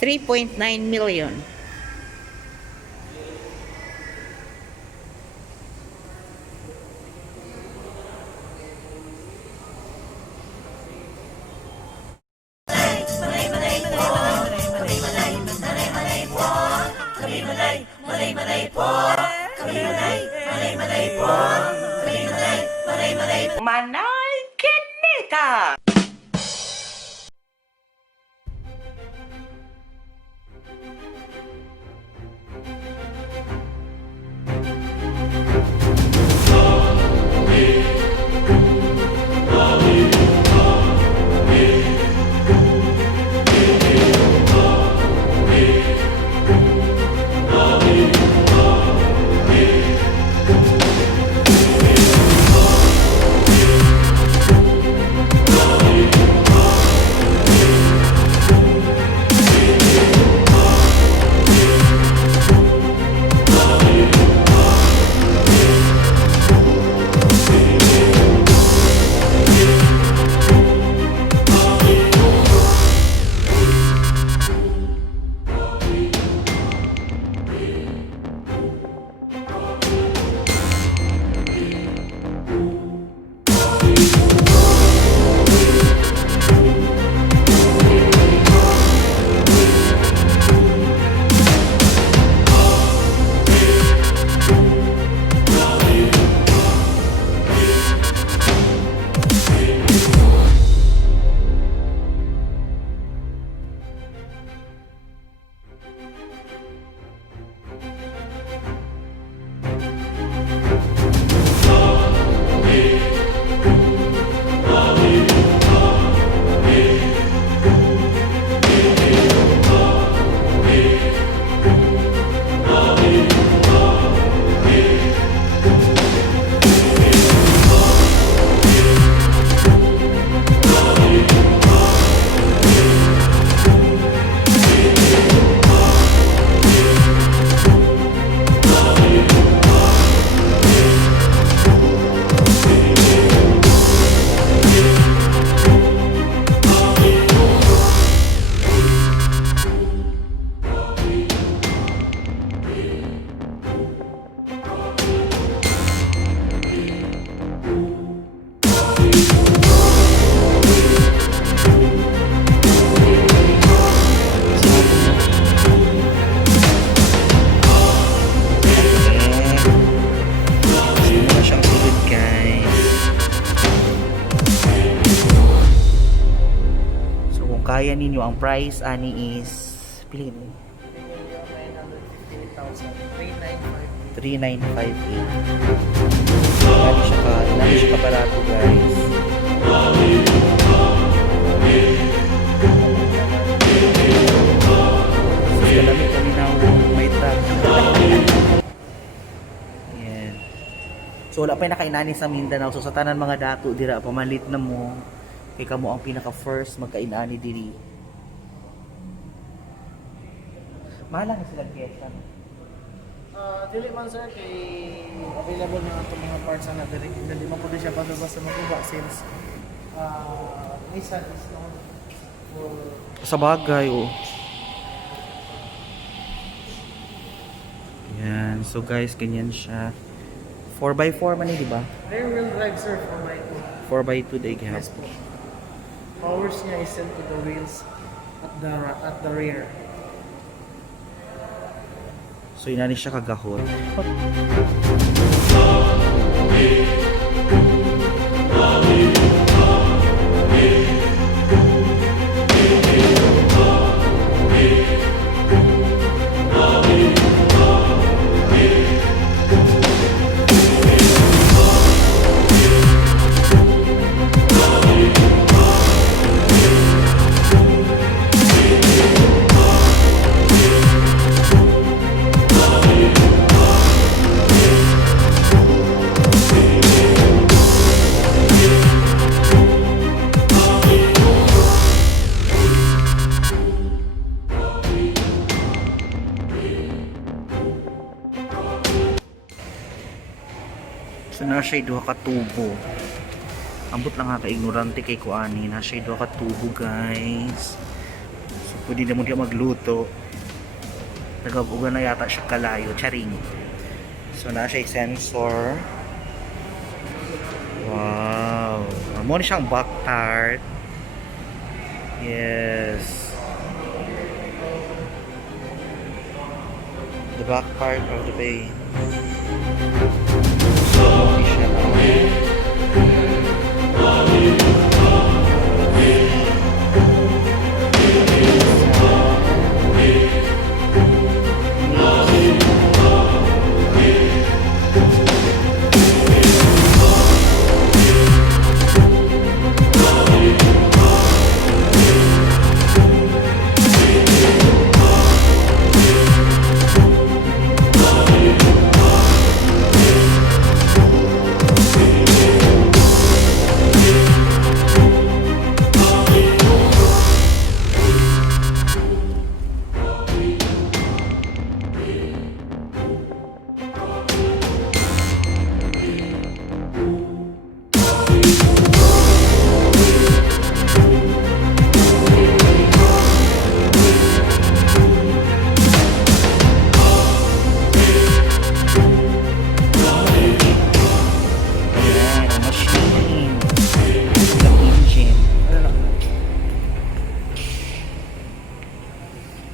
3.9 million. Manay Kinita! Kaya ninyo ang price ani is piliin mo 3,958. Nani siya ka barato guys. So lamig kami na may tag. Yan. So wala pa yung nakainani sa Mindanao. So sa tanan mga dato dira pamalit na mo. Kay kamo ang pinaka first magkainani diri. Mahal lang sila pyesa. Dili man sir kay available na ato mga parts na diri. Dili man pud siya basta makuha since Nissan is known for sa bagay oh. Yan, so guys, ganyan siya. 4x4 man eh, di ba? rear wheel drive sir for my 4x2 day gihap. yes po. Powers niya is sent to the wheels at the rear. So inani siya kagahon. So na siya duha ka tubo. Ambot lang ha ka ignorante kay kuani, na siya duha ka tubo guys. So Pwede na mo diya magluto. Nagabugan na yata siya kalayo. Charing. So, na siya sensor. Wow. Mo na siyang back part. Yes. The back part of the bay. So, mo siya.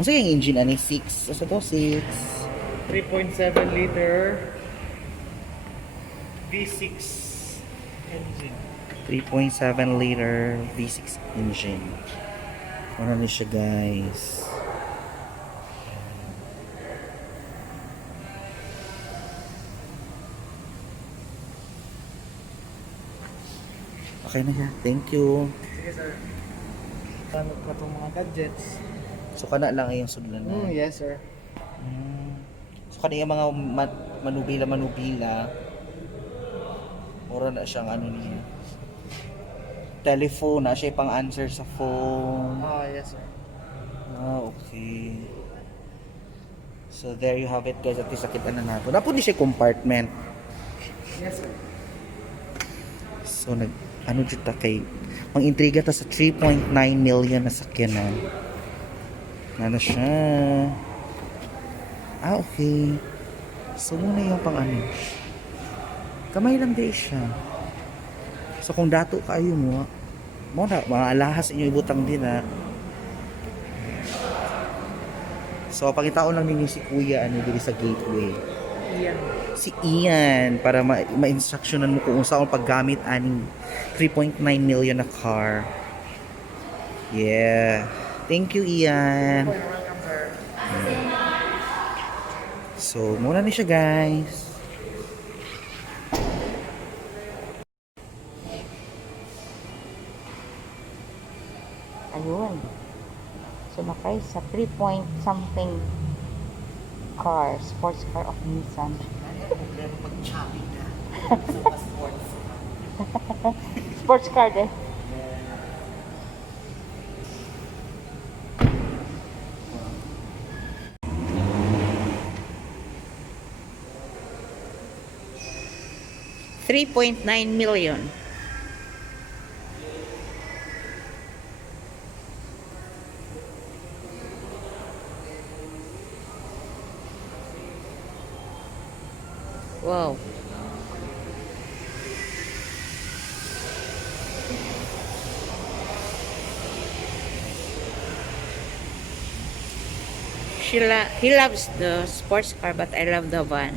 Masa yung engine ani 6? Asa to 6? 3.7 liter V6 engine. 3.7 liter V6 engine. Ano na siya guys? Okay na siya. Thank you. Sige sir. Gamit pa itong mga gadgets. So kana lang ay yung sudlan na. Yes sir. So kana yung mga manubila. Mura na siyang ano niya. Telephone na siya pang answer sa phone. Yes sir. Okay. So there you have it guys. At least nakita na nato. Napun di siya compartment. Yes sir. So ano dito kay mang-intriga ta sa 3.9 million na sakyanan. Ano siya? Okay. So muna yung pang ano. Kamay lang di siya. So kung dato kayo mo na mga alahas inyo ibutang din ha. So pangitaon lang ninyo si Kuya ano diri sa gateway. Iyan. Si Ian para ma-instructionan mo kung saan paggamit aning 3.9 million na car. Yeah. Thank you, Ian. You're welcome sir. So, muna na siya, guys. Ayun. Sumakay sa 3 point something car, sports car of Nissan. Sports car din. $3.9 million. Wow. He loves the sports car, but I love the van.